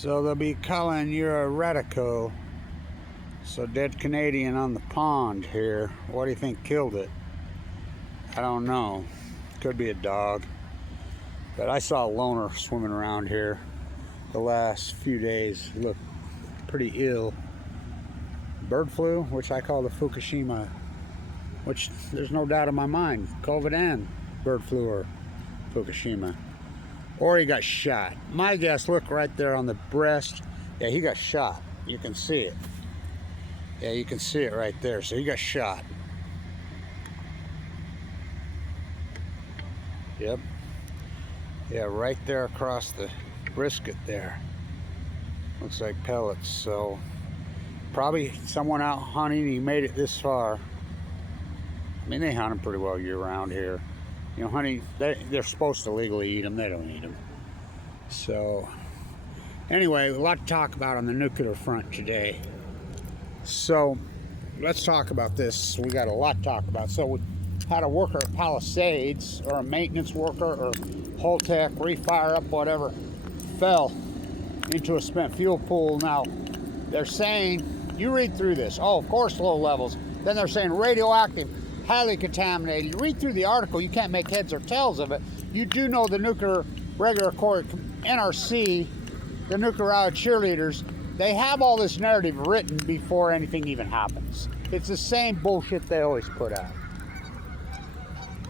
So they'll be calling you're a radical. So dead Canadian on the pond here. What do you think killed it? I don't know. Could be a dog. But I saw a loner swimming around here the last few days. Looked pretty ill. Bird flu, which I call the FUKUSHIMA, which there's no doubt in my mind, COVID and bird flu or Fukushima. Or he got shot. My guess, look right there on the breast. Yeah, he got shot. You can see it. Yeah, you can see it right there. So he got shot. Yep. Yeah, right there across the brisket there. Looks like pellets. So probably someone out hunting. He made it this far. I mean, they hunt them pretty well year round here. You know, honey, they're supposed to legally eat them. They don't eat them. So, anyway, a lot to talk about on the nuclear front today. So, let's talk about this. We got a lot to talk about. So, we had a worker at Palisades, or a maintenance worker, or Holtec, refire up, whatever, fell into a spent fuel pool. Now, they're saying, you read through this. Oh, of course, low levels. Then they're saying radioactive, highly contaminated. You read through the article, you can't make heads or tails of it. You do know the Nuclear Regulatory NRC, the nuclear hour cheerleaders, they have all this narrative written before anything even happens. It's the same bullshit they always put out.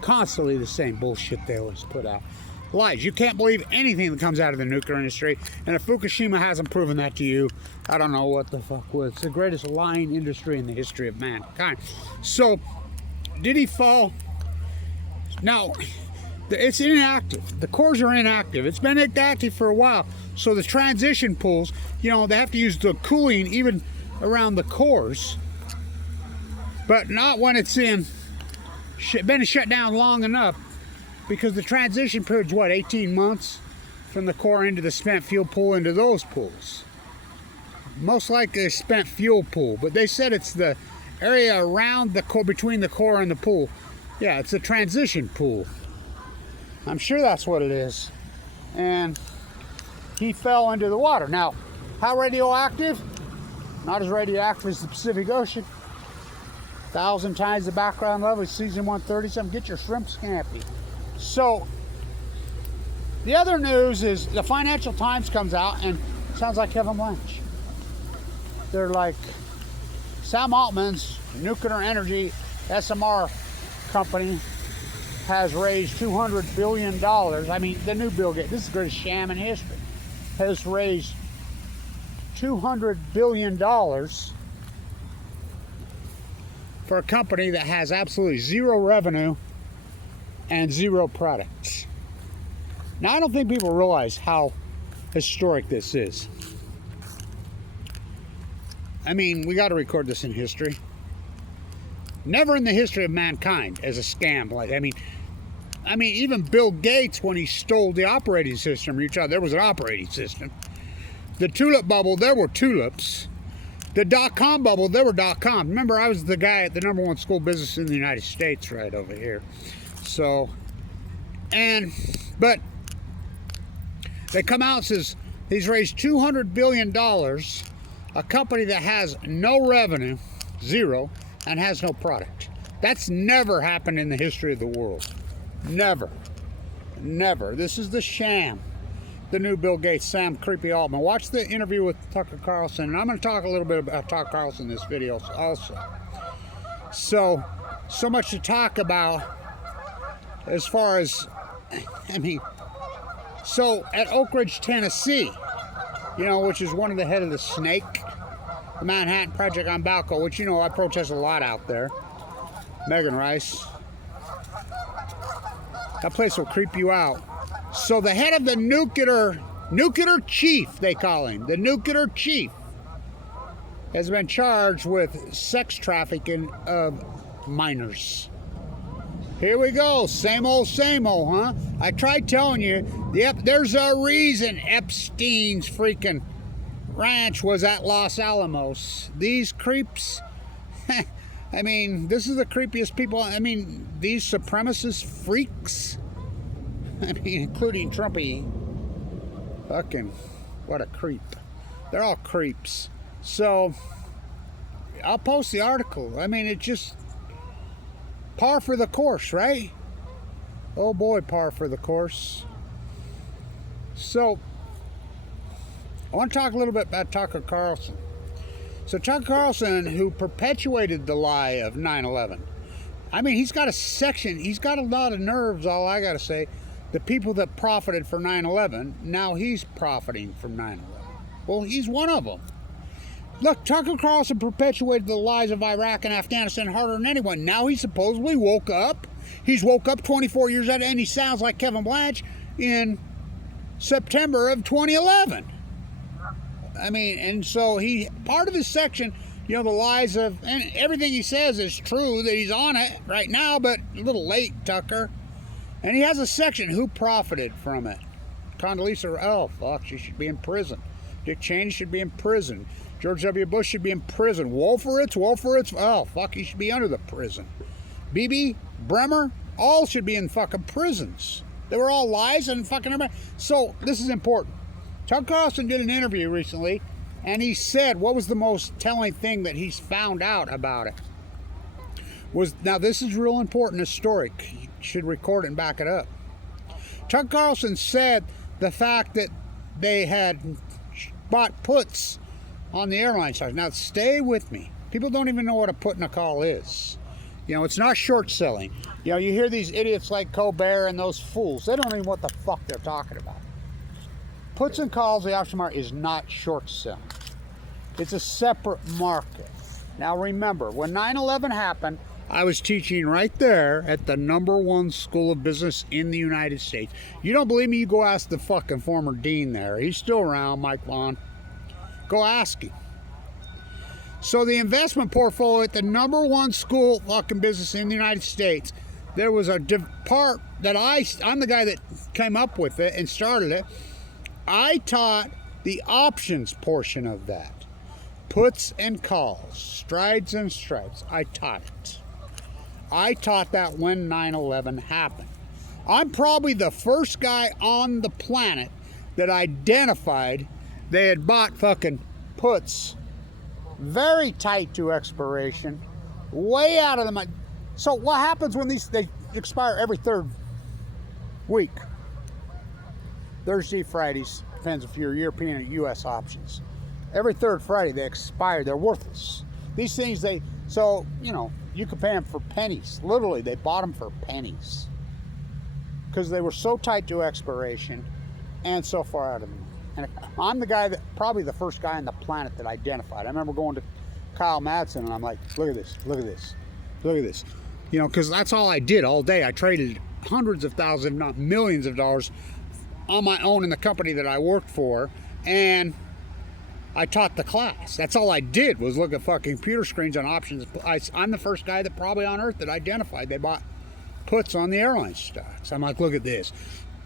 Constantly the same bullshit they always put out. Lies. You can't believe anything that comes out of the nuclear industry, and if Fukushima hasn't proven that to you, I don't know what the fuck would. It's the greatest lying industry in the history of mankind. So, did he fall? Now, it's inactive. The cores are inactive. It's been inactive for a while. So the transition pools, you know, they have to use the cooling even around the cores, but not when it's been shut down long enough, because the transition period's what, 18 months from the core into the spent fuel pool into those pools. Most likely a spent fuel pool, but they said it's the area around the core, between the core and the pool. Yeah, it's a transition pool. I'm sure that's what it is. And he fell into the water. Now, how radioactive? Not as radioactive as the Pacific Ocean. 1,000 times the background level of season 130 something. Get your shrimp scampi. So, the other news is the Financial Times comes out and sounds like Kevin Blanch. They're like, Sam Altman's nuclear energy SMR company has raised $200 billion. I mean, the new Bill Gates, this is the greatest sham in history, has raised $200 billion for a company that has absolutely zero revenue and zero products. Now, I don't think people realize how historic this is. I mean, we got to record this in history. Never in the history of mankind as a scam. Like, I mean, even Bill Gates, when he stole the operating system, there was an operating system. The tulip bubble, there were tulips. The dot-com bubble, there were dot-com. Remember, I was the guy at the #1 school business in the United States right over here. So, but they come out and says he's raised $200 billion, a company that has no revenue, zero, and has no product. That's never happened in the history of the world. Never. Never. This is the sham. The new Bill Gates, Sam Creepy Altman. Watch the interview with Tucker Carlson, and I'm going to talk a little bit about Tucker Carlson in this video also. So much to talk about as far as, I mean, so at Oak Ridge, Tennessee, you know, which is one of the head of the snake, the Manhattan Project on Balco, which, you know, I protest a lot out there. Megan Rice. That place will creep you out. So the head of the nuclear chief, they call him, the nuclear chief, has been charged with sex trafficking of minors. Here we go, same old, huh? I tried telling you, yep, there's a reason Epstein's freaking ranch was at Los Alamos. These creeps, I mean, this is the creepiest people. I mean, these supremacist freaks, I mean, including Trumpy, fucking What a creep. They're all creeps. So, I'll post the article. I mean, it's just par for the course, right? Oh boy, par for the course. So, I want to talk a little bit about Tucker Carlson. So Tucker Carlson, who perpetuated the lie of 9/11, I mean, he's got a section, he's got a lot of nerves, all I got to say. The people that profited from 9/11, now he's profiting from 9/11. Well, he's one of them. Look, Tucker Carlson perpetuated the lies of Iraq and Afghanistan harder than anyone. Now he supposedly woke up. He's woke up 24 years later, and he sounds like Kevin Blanch in September of 2011. I mean, and so part of his section, you know, the lies of, and everything he says is true, that he's on it right now, but a little late, Tucker. And he has a section, who profited from it? Condoleezza, oh, fuck, she should be in prison. Dick Cheney should be in prison. George W. Bush should be in prison. Wolfowitz, oh, fuck, he should be under the prison. Bibi, Bremer, all should be in fucking prisons. They were all lies and fucking everybody. So, this is important. Tucker Carlson did an interview recently, and he said, what was the most telling thing that he's found out about it? Now, this is real important, this story. You should record it and back it up. Tucker Carlson said the fact that they had bought puts on the airline stocks. Now, stay with me. People don't even know what a put and a call is. You know, it's not short selling. You know, you hear these idiots like Colbert and those fools. They don't even know what the fuck they're talking about. Puts and calls, the option market is not short selling. It's a separate market. Now remember, when 9/11 happened, I was teaching right there at the #1 school of business in the United States. You don't believe me? You go ask the fucking former dean there. He's still around, Mike Vaughn. Go ask him. So the investment portfolio at the #1 school of fucking business in the United States, there was a part that I'm the guy that came up with it and started it. I taught the options portion of that. Puts and calls, strides and stripes. I taught it. I taught that when 9/11 happened. I'm probably the first guy on the planet that identified they had bought fucking puts very tight to expiration, way out of the money. So what happens when they expire every third week? Thursday, Fridays, depends if you're European or US options. Every third Friday they expire, they're worthless. These things, so, you know, you could pay them for pennies. Literally, they bought them for pennies. Because they were so tight to expiration and so far out of them. And I'm the guy that, probably the first guy on the planet that identified. I remember going to Kyle Madsen and I'm like, look at this, look at this, look at this. You know, because that's all I did all day. I traded hundreds of thousands, if not millions of dollars on my own in the company that I worked for, and I taught the class. That's all I did was look at fucking computer screens on options. I'm the first guy that probably on earth that identified they bought puts on the airline stocks. I'm like, look at this.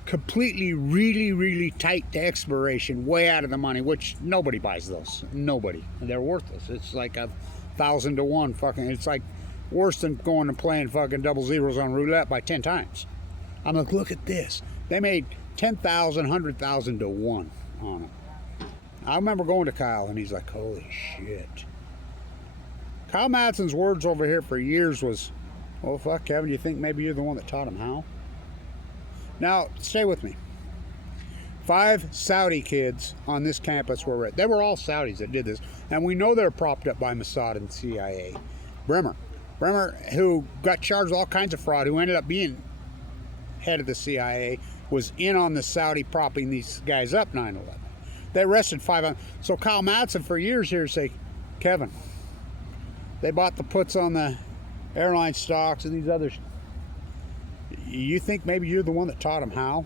Completely, really, really tight to expiration, way out of the money, which nobody buys those. Nobody. They're worthless. It's like 1,000 to 1 fucking, it's like worse than going and playing fucking double zeros on roulette by 10 times. I'm like, look at this. They made 10,000, 100,000 to 1 on them. I remember going to Kyle and he's like, holy shit. Kyle Madsen's words over here for years was, well, fuck, Kevin, you think maybe you're the one that taught him how? Now, stay with me. 5 Saudi kids on this campus were they were all Saudis that did this, and we know they're propped up by Mossad and CIA. Bremer, who got charged with all kinds of fraud, who ended up being head of the CIA, was in on the Saudi propping these guys up 9/11. They arrested 5. So Kyle Madsen for years here say, Kevin, they bought the puts on the airline stocks and these others. You think maybe you're the one that taught them how?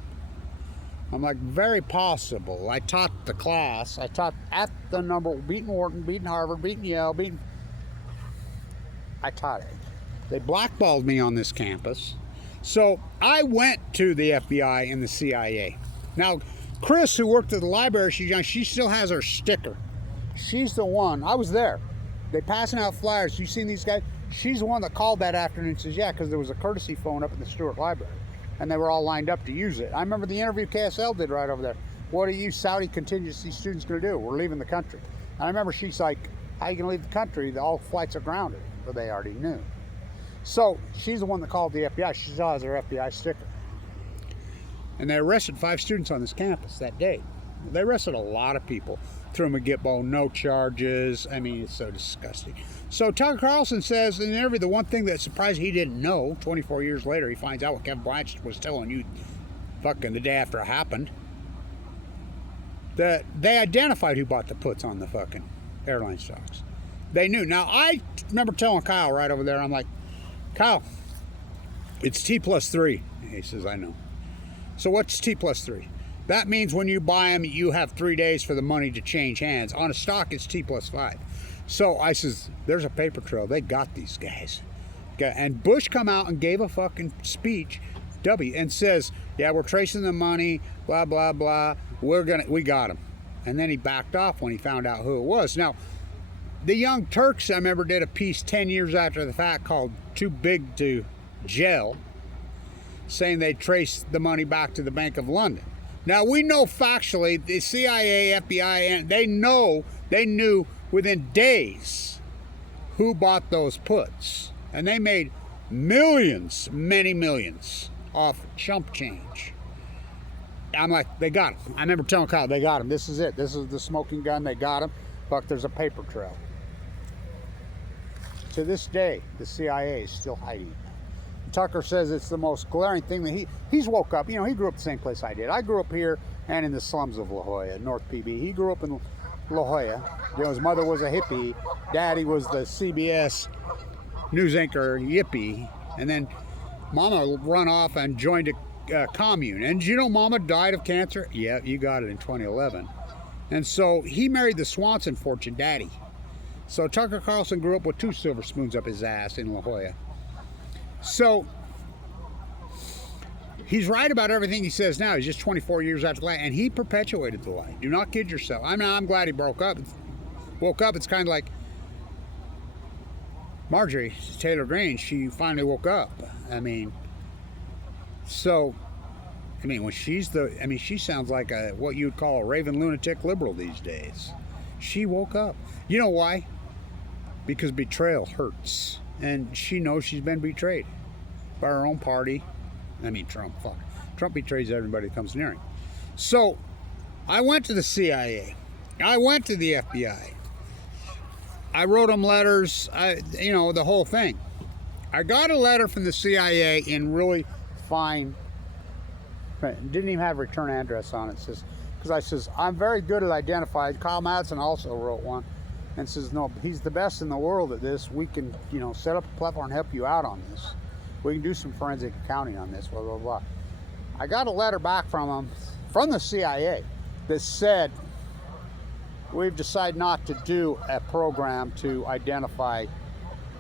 I'm like, very possible. I taught the class. I taught at the beating Wharton, beating Harvard, beating Yale, I taught it. They blackballed me on this campus. So I went to the FBI and the CIA. Now, Chris, who worked at the library, she's young, she still has her sticker. She's the one. I was there. They passing out flyers. You seen these guys? She's the one that called that afternoon and says, yeah, because there was a courtesy phone up at the Stewart Library. And they were all lined up to use it. I remember the interview KSL did right over there. what are you Saudi contingency students going to do? We're leaving the country. And I remember she's like, how are you going to leave the country? All flights are grounded. But they already knew. So she's the one that called the FBI. She still has her FBI sticker. And they arrested 5 students on this campus that day. They arrested a lot of people. Threw them a gitbo, no charges. I mean, it's so disgusting. So Tucker Carlson says in the interview, the one thing that surprised he didn't know, 24 years later, he finds out what Kevin Blanch was telling you fucking the day after it happened, that they identified who bought the puts on the fucking airline stocks. They knew. Now, I remember telling Kyle right over there, I'm like, Kyle, it's T+3. He says, I know. So what's T+3? That means when you buy them, you have 3 days for the money to change hands. On a stock, it's T+5. So I says, there's a paper trail. They got these guys. Okay. And Bush come out and gave a fucking speech, and says, yeah, we're tracing the money, blah, blah, blah. We got them. And then he backed off when he found out who it was. Now, the Young Turks, I remember, did a piece 10 years after the fact called Too Big to Jail, saying they traced the money back to the Bank of London. Now, we know factually, the CIA, FBI, and they knew within days who bought those puts. And they made millions, many millions off chump change. I'm like, they got him. I remember telling Kyle, they got him. This is it. This is the smoking gun. They got him. Fuck, there's a paper trail. To this day, the CIA is still hiding. Tucker says it's the most glaring thing that he's woke up. You know, he grew up the same place I did. I grew up here and in the slums of La Jolla, North PB. He grew up in La Jolla. You know, his mother was a hippie. Daddy was the CBS news anchor yippie. And then Mama run off and joined a commune. And you know, Mama died of cancer? Yeah, you got it in 2011. And so he married the Swanson fortune, Daddy. So Tucker Carlson grew up with 2 silver spoons up his ass in La Jolla. So he's right about everything he says now. He's just 24 years after the lie, and he perpetuated the lie. Do not kid yourself. I mean, I'm glad he woke up. It's kind of like Marjorie Taylor Greene. She finally woke up. I mean, so I mean, when she sounds like what you'd call a raving lunatic liberal these days. She woke up. You know why? Because betrayal hurts. And she knows she's been betrayed by her own party. I mean, Trump. Fuck. Trump betrays everybody that comes near him. So, I went to the CIA. I went to the FBI. I wrote them letters. The whole thing. I got a letter from the CIA in really fine print. Didn't even have a return address on it. Because I says, I'm very good at identifying. Kyle Madsen also wrote one. And says, no, he's the best in the world at this. We can, set up a platform and help you out on this. We can do some forensic accounting on this, blah, blah, blah. I got a letter back from him, from the CIA, that said, we've decided not to do a program to identify,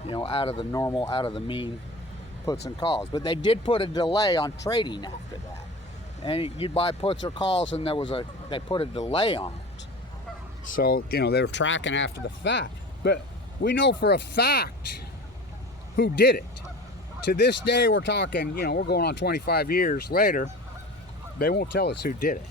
out of the normal, out of the mean puts and calls. But they did put a delay on trading after that. And you'd buy puts or calls, and they put a delay on it. So, they were tracking after the fact. But we know for a fact who did it. To this day, we're talking, we're going on 25 years later. They won't tell us who did it.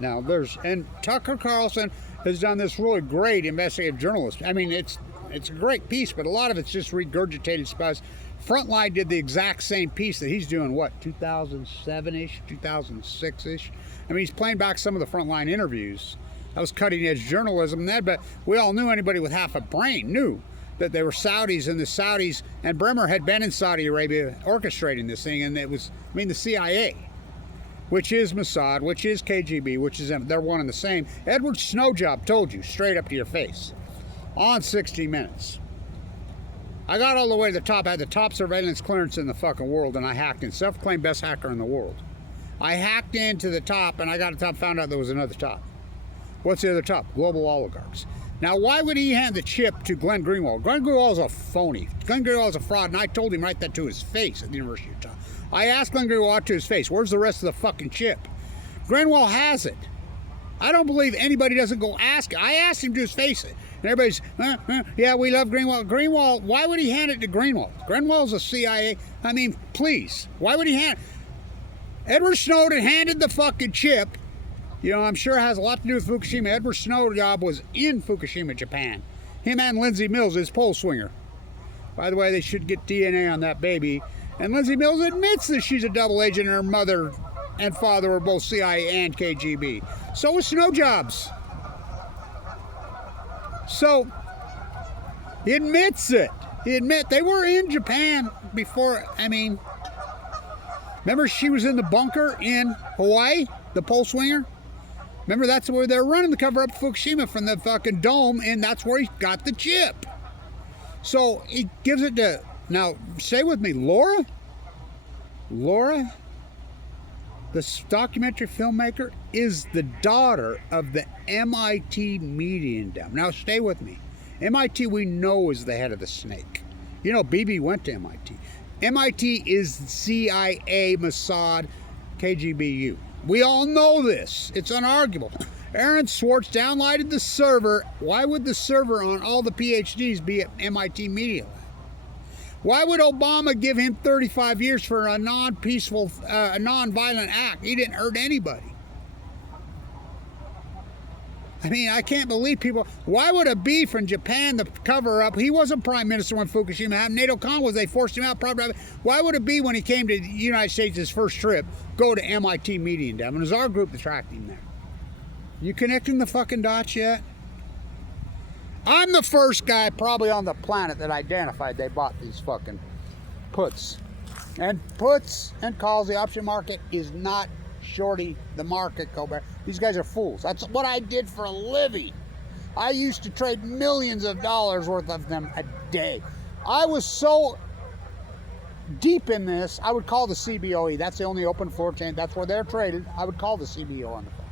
Now, and Tucker Carlson has done this really great investigative journalism. I mean, it's a great piece, but a lot of it's just regurgitated stuff. Frontline did the exact same piece that he's doing, 2007-ish, 2006-ish? I mean, he's playing back some of the Frontline interviews. That was cutting-edge journalism then, but we all knew, anybody with half a brain knew that they were Saudis, and the Saudis, and Bremer had been in Saudi Arabia orchestrating this thing, and it was, the CIA, which is Mossad, which is KGB, which is, they're one and the same. Edward Snowjob told you, straight up to your face, on 60 Minutes. I got all the way to the top. I had the top surveillance clearance in the fucking world, and I hacked in. Self-proclaimed best hacker in the world. I hacked into the top, and I got to the top, found out there was another top. What's the other top? Global oligarchs. Now, why would he hand the chip to Glenn Greenwald? Glenn Greenwald's a phony. Glenn Greenwald's a fraud, and I told him right that to his face at the University of Utah. I asked Glenn Greenwald to his face, where's the rest of the fucking chip? Greenwald has it. I don't believe anybody doesn't go ask it. I asked him to his face. And everybody's, yeah, we love Greenwald. Greenwald, why would he hand it to Greenwald? Greenwald's a CIA. Please, why would he hand it? Edward Snowden handed the fucking chip You know, I'm sure it has a lot to do with Fukushima. Edward Snow's job was in Fukushima, Japan. Him and Lindsay Mills, his pole swinger. By the way, they should get DNA on that baby. And Lindsay Mills admits that she's a double agent and her mother and father were both CIA and KGB. So was Snow Jobs. So, he admits it. They were in Japan before, I mean, remember she was in the bunker in Hawaii, the pole swinger? Remember that's where they're running the cover up Fukushima from the fucking dome, and that's where he got the chip. So he gives it to, now stay with me, Laura, the documentary filmmaker, is the daughter of the MIT media endowment. Now stay with me. MIT we know is the head of the snake. You know, BB went to MIT. MIT is CIA, Mossad, KGBU. We all know this. It's unarguable. Aaron Swartz downlighted the server. Why would the server on all the PhDs be at MIT Media Lab? Why would Obama give him 35 years for a non-peaceful, non-violent act? He didn't hurt anybody. I mean, I can't believe people. Why would a bee from Japan, the cover up, he wasn't prime minister when Fukushima happened. NATO Khan was, they forced him out. Why would a bee, when he came to the United States, his first trip, go to MIT Media Endowment? It was our group that tracked him there. You connecting the fucking dots yet? I'm the first guy probably on the planet that identified they bought these fucking puts. And puts and calls, the option market is not shorty the market, Colbert. These guys are fools. That's what I did for a living. I used to trade millions of dollars worth of them a day. I was so deep in this, I would call the CBOE. That's the only open floor chain. That's where they're traded. I would call the CBO on the phone.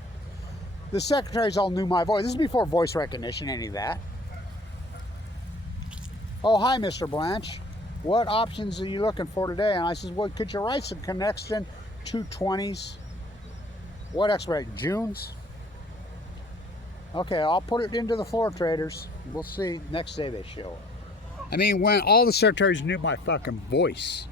The secretaries all knew my voice. This is before voice recognition, any of that. Oh, hi, Mr. Blanch. What options are you looking for today? And I says, well, could you write some connection 220s? What expiration? June's? Okay, I'll put it into the floor traders. We'll see. Next day they show up. I mean, when all the secretaries knew my fucking voice.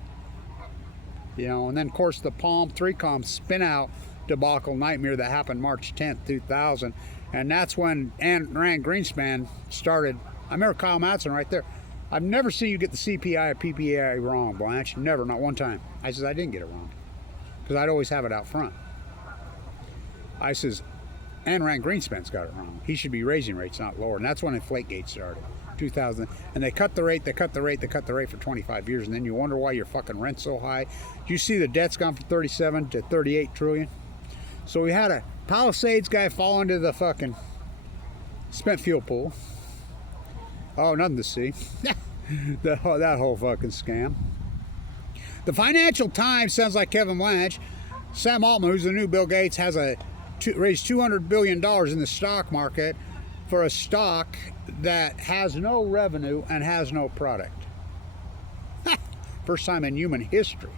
You know, and then, of course, the Palm 3Com spin out debacle nightmare that happened March 10th, 2000. And that's when Rand Greenspan started. I remember Kyle Madsen right there. I've never seen you get the CPI or PPI wrong, Blanche. Never, not one time. I says, I didn't get it wrong. Because I'd always have it out front. I says, and Rand Greenspan's got it wrong. He should be raising rates, not lower. And that's when Inflategate started, 2000. And they cut the rate for 25 years. And then you wonder why your fucking rent's so high. You see the debt's gone from 37 to 38 trillion. So we had a Palisades guy fall into the fucking spent fuel pool. Oh, nothing to see. that whole fucking scam. The Financial Times sounds like Kevin Blanch. Sam Altman, who's the new Bill Gates, has raised $200 billion in the stock market for a stock that has no revenue and has no product. First time in human history.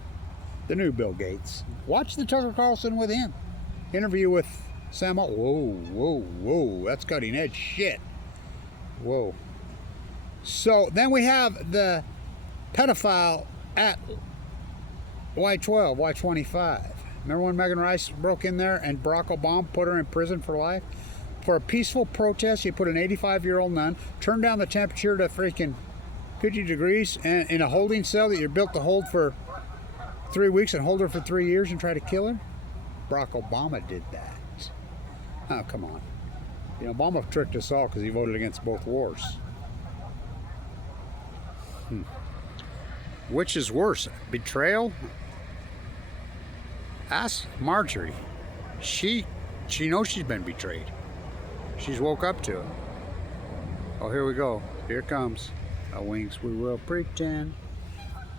The new Bill Gates. Watch the Tucker Carlson with him. Interview with Sam Altman. Whoa. That's cutting edge shit. Whoa. So then we have the pedophile at Y12, Y25. Remember when Megan Rice broke in there and Barack Obama put her in prison for life? For a peaceful protest, you put an 85-year-old nun, turn down the temperature to freaking 50 degrees and in a holding cell that you're built to hold for 3 weeks and hold her for 3 years and try to kill her? Barack Obama did that. Oh, come on. You know, Obama tricked us all because he voted against both wars. Which is worse, betrayal? Ask Marjorie. She knows she's been betrayed. She's woke up to it. Oh, here we go. Here it comes. A winks we will pretend.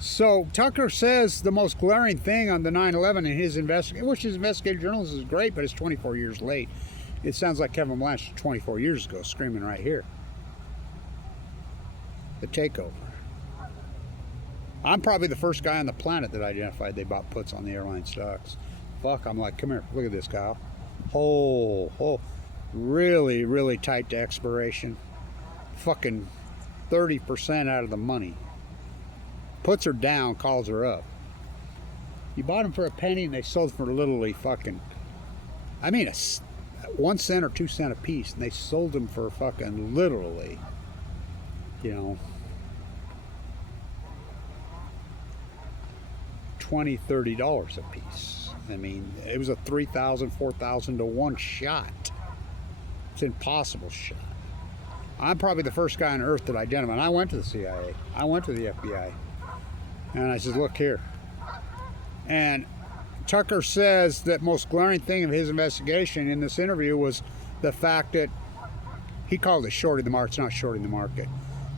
So Tucker says the most glaring thing on the 9/11 in his investigation, which his investigative journalism is great, but it's 24 years late. It sounds like Kevin Blanch 24 years ago screaming right here. The takeover. I'm probably the first guy on the planet that identified they bought puts on the airline stocks. Fuck, I'm like, come here, look at this, Kyle. Oh, really, really tight to expiration. Fucking 30% out of the money. Puts are down, calls are up. You bought them for a penny and they sold for literally fucking, I mean, 1 cent or 2 cents a piece, and they sold them for fucking literally, you know, $20, $30 a piece. I mean, it was a 3,000, 4,000 to 1 shot. It's an impossible shot. I'm probably the first guy on earth that identified. And I went to the CIA. I went to the FBI. And I said, look here. And Tucker says that most glaring thing of his investigation in this interview was the fact that he called it shorting the market. It's not shorting the market.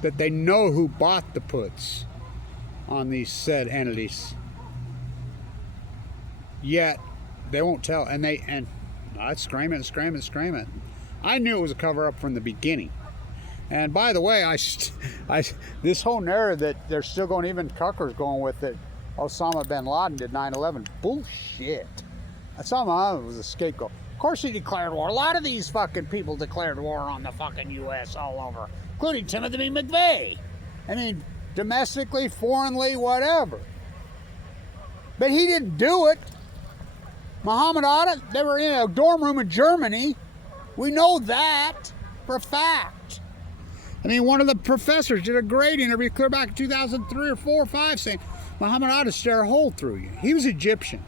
That they know who bought the puts on these said entities. Yet they won't tell. And I'd scream it. I knew it was a cover-up from the beginning. And by the way, this whole narrative that they're still going, even Tucker's going with it, Osama bin Laden did 9/11. Bullshit. Osama was a scapegoat. Of course he declared war. A lot of these fucking people declared war on the fucking U.S. all over, including Timothy McVeigh. I mean, domestically, foreignly, whatever. But he didn't do it. Muhammad Atta, they were in a dorm room in Germany. We know that for a fact. I mean, one of the professors did a great interview clear back in 2003 or 4 or 5 saying, Muhammad Atta stared a hole through you. He was Egyptian.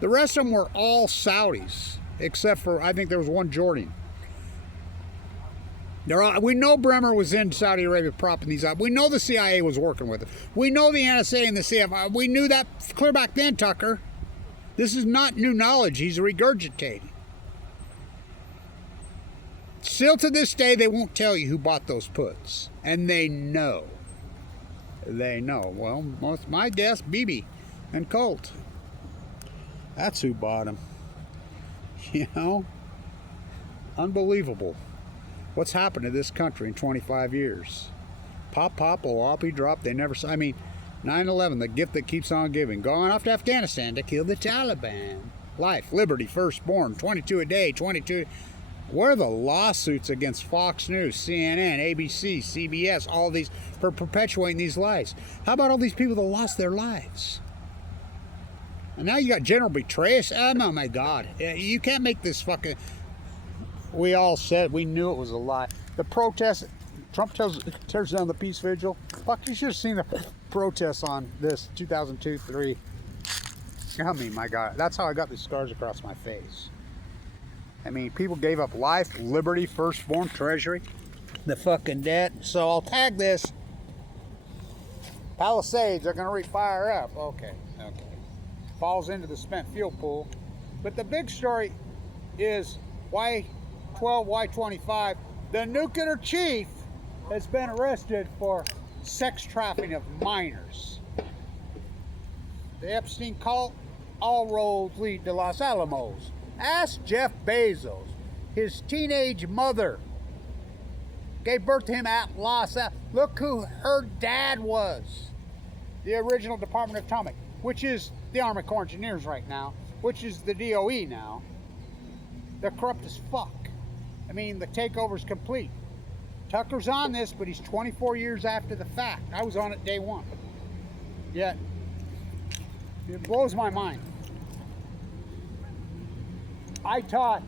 The rest of them were all Saudis, except for, I think there was one Jordan. We know Bremer was in Saudi Arabia propping these up. We know the CIA was working with it. We know the NSA and the CFI. We knew that clear back then, Tucker. This is not new knowledge he's regurgitating. Still to this day, they won't tell you who bought those puts. And they know. They know. Well, my guess, Bibi and Colt. That's who bought them. You know? Unbelievable. What's happened to this country in 25 years? Pop, whoppy, drop. They never saw. I mean, 9/11, the gift that keeps on giving. Going off to Afghanistan to kill the Taliban. Life, liberty, firstborn, 22 a day, 22. Where are the lawsuits against Fox News, CNN, ABC, CBS, all these, for perpetuating these lies? How about all these people that lost their lives? And now you got General Petraeus. Oh my God. You can't make this fucking... We all said, we knew it was a lie. The protest, Trump tears down the peace vigil. Fuck, you should have seen the protests on this 2002-3. I mean, my God. That's how I got these scars across my face. I mean, people gave up life, liberty, firstborn, treasury, the fucking debt. So I'll tag this. Palisades are going to fire up. Okay. Falls into the spent fuel pool. But the big story is Y12, Y25. The nuclear chief has been arrested for sex trafficking of minors. The Epstein cult, all roads lead to Los Alamos. Ask Jeff Bezos. His teenage mother gave birth to him at Los Alamos. Look who her dad was. The original Department of Atomic, which is the Army Corps Engineers right now, which is the DOE now. They're corrupt as fuck. I mean, the takeover's complete. Tucker's on this, but he's 24 years after the fact. I was on it day one. Yet, it blows my mind. I taught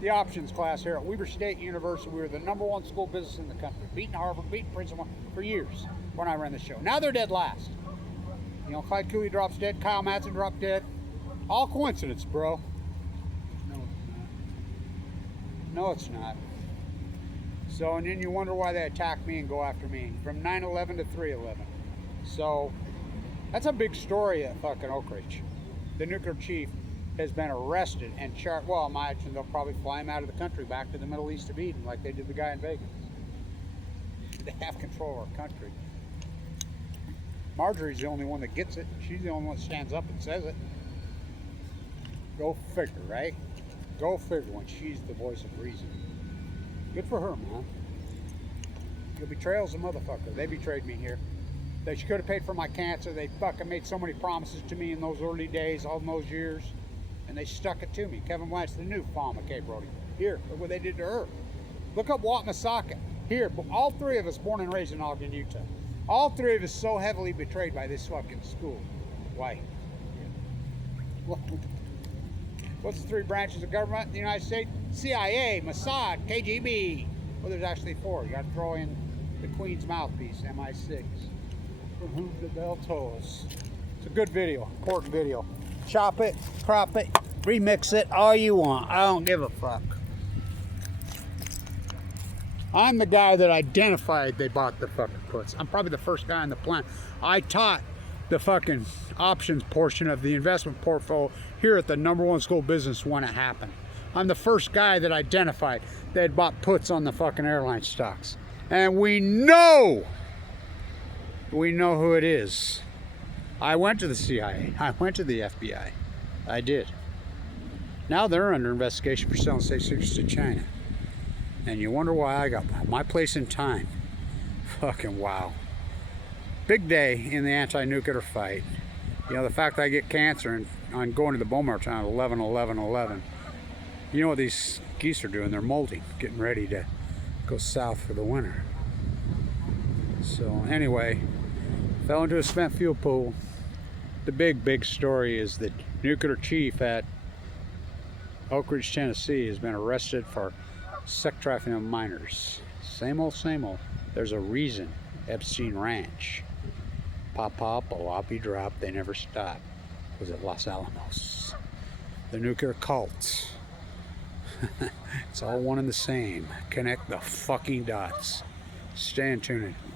the options class here at Weber State University. We were the #1 school business in the country, beating Harvard, beating Princeton for years when I ran the show. Now they're dead last. You know, Clyde Cooley drops dead, Kyle Madsen dropped dead. All coincidence, bro. No, it's not. So, and then you wonder why they attack me and go after me from 9/11 to 3/11. So, that's a big story at fucking Oak Ridge. The nuclear chief has been arrested and charged. Well, I imagine they'll probably fly him out of the country back to the Middle East of Eden like they did the guy in Vegas. They have control of our country. Marjorie's the only one that gets it. She's the only one that stands up and says it. Go figure, right? Go figure when she's the voice of reason. Good for her, man. Your betrayal's a motherfucker. They betrayed me here. They could have paid for my cancer. They fucking made so many promises to me in those early days, all those years, and they stuck it to me. Kevin Blanch, the new Paul McKay Brody. Here, look what they did to her. Look up Wat Masaka. Here, all three of us born and raised in Ogden, Utah. All three of us so heavily betrayed by this fucking school. Why? What's the 3 branches of government in the United States? CIA, Mossad, KGB. Well, there's actually 4. You got to throw in the Queen's mouthpiece, MI6. From whom the bell tolls. It's a good video, important video. Chop it, crop it, remix it, all you want. I don't give a fuck. I'm the guy that identified they bought the fucking puts. I'm probably the first guy on the planet. I taught the fucking options portion of the investment portfolio here at the _1 school of business when it happened. I'm the first guy that identified they had bought puts on the fucking airline stocks. And we know who it is. I went to the CIA. I went to the FBI. I did. Now they're under investigation for selling state secrets to China. And you wonder why I got my place in time. Fucking wow. Big day in the anti-nuclear fight. You know, the fact that I get cancer and I'm going to the bone marrow town at 11/11/11. You know what these geese are doing? They're molting, getting ready to go south for the winter. So anyway, fell into a spent fuel pool. The big story is that nuclear chief at Oak Ridge, Tennessee has been arrested for sex trafficking of minors. Same old, same old. There's a reason. Epstein Ranch. Pop, aloppy drop, they never stop. Was it Los Alamos? The nuclear cult. It's all one and the same. Connect the fucking dots. Stay in tune.